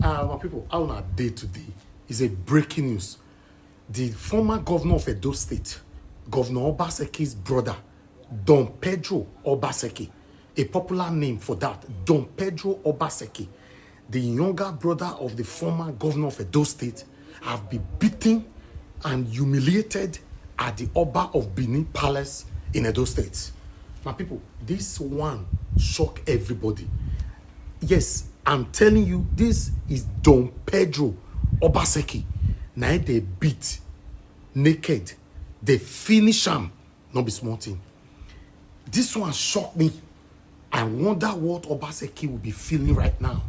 my people, how on day today is a breaking news. The former governor of Edo State, Governor Obaseki's brother, Don Pedro Obaseki, a popular name for that, Don Pedro Obaseki, the younger brother of the former governor of Edo State, have been beaten and humiliated at the Oba of Benin Palace in Edo State. My people, this one shocked everybody. Yes, I'm telling you, this is Don Pedro Obaseki. Now they beat naked. They finish him. Not be small thing. This one shocked me. I wonder what Obaseki will be feeling right now.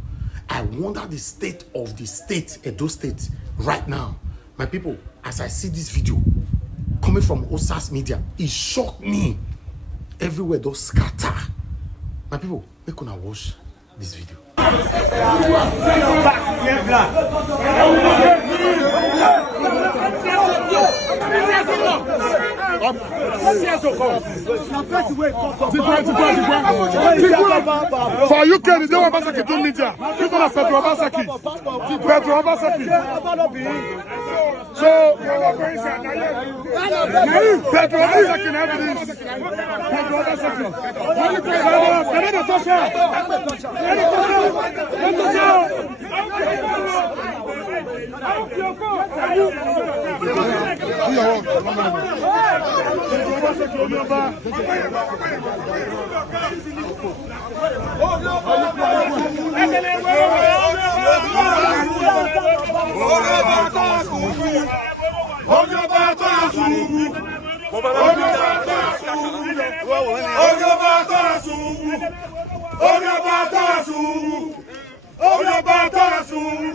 I wonder the state of the state, Edo State, right now. My people, as I see this video coming from Osas Media, it shocked me. Everywhere those scatter. My people, we gonna watch this video. For you can do Obaseki do media. You gonna Pedro Obaseki. Pedro Obaseki. So Pedro Obaseki now this.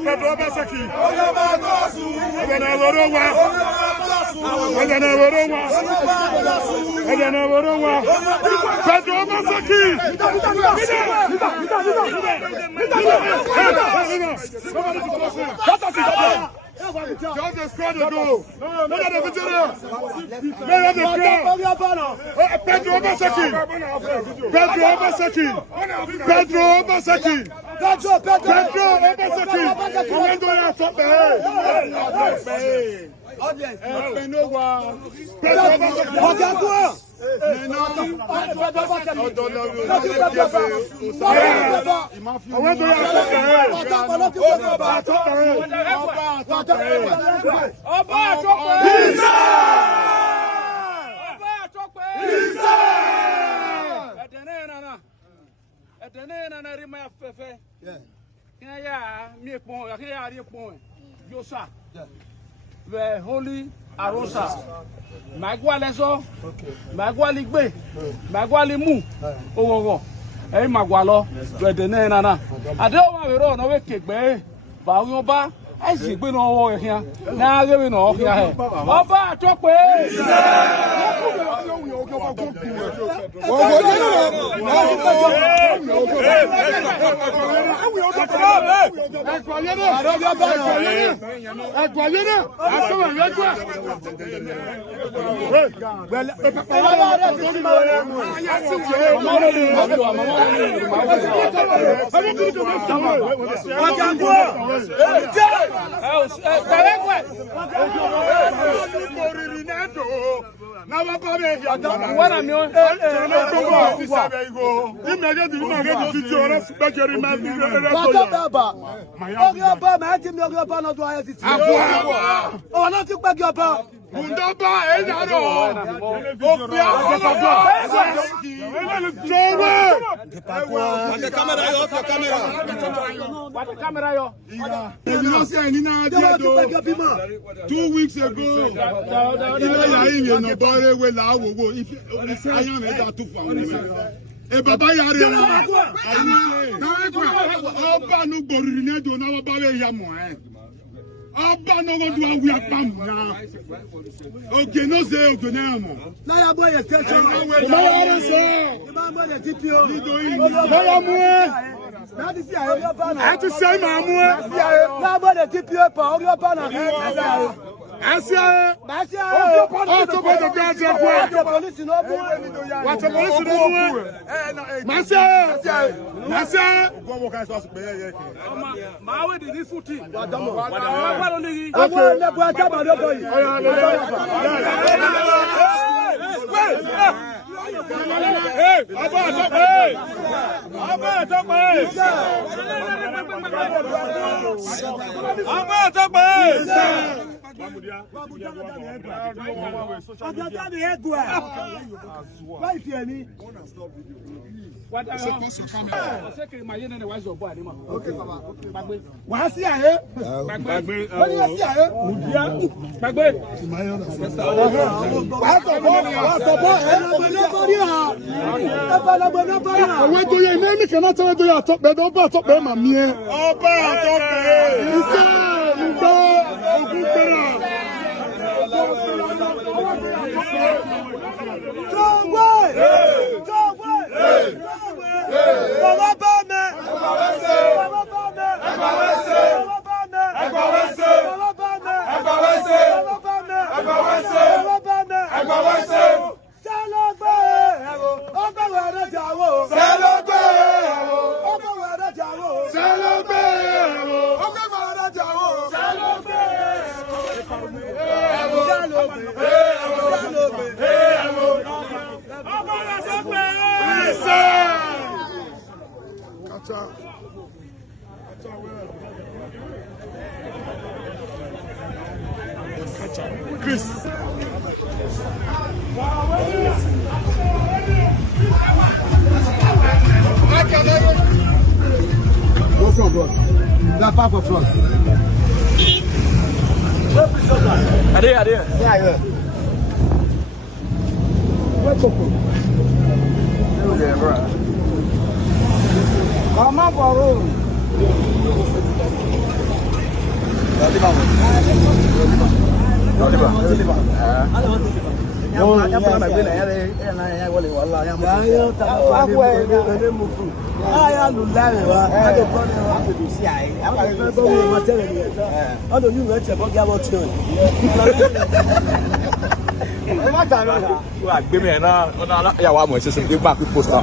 Pedro Obaseki. Just squad to go. Look at the veteran. Look at the crowd. Pedro Obaseki. Pedro Obaseki. Pedro Obaseki. Pedro Obaseki. The Holy Arosa, Magwaleso, Magwaligbe, Magwalimu, Owo, Magwalo, Bedenana. I don't want to run away, Kigbe, Bayoba. I see we no here. Now we know here. Oba talk Two weeks ago, Baba yare Oba no borine do na Baba ya mo Oba no go do we apam na okay no say ogene mo na ya boy station na yare say Baba le TPO na ya mo that is I to say ma mo na boy le TPO pa o pa na Asia. Masia. Oh, to go to Gaza. Police no bu. What the police no bu. Masia. Masia. Go work as us be here. Ma we di futi. Wa do mo. Okay. Le bu ata ma do boy. Hey, Àwọn tó yẹ ní kàn náà tẹ́lẹ̀ tó yẹ àtọ́pẹ́ tó bá àtọ́pẹ́ mà mí ẹ́. ọba àtọ́pẹ́. Iṣẹ́ ìgbọ́ ogun gbéra. Chris. Go front, bro. That part for front. Ade. Yeah, yeah. What's up? Yeah, bro. Come on, bro. Gbé mi ẹ̀ náà, ọ̀nà àyàwó àmọ̀ ìṣẹ̀ṣẹ̀ gbé gbà pípò sáà.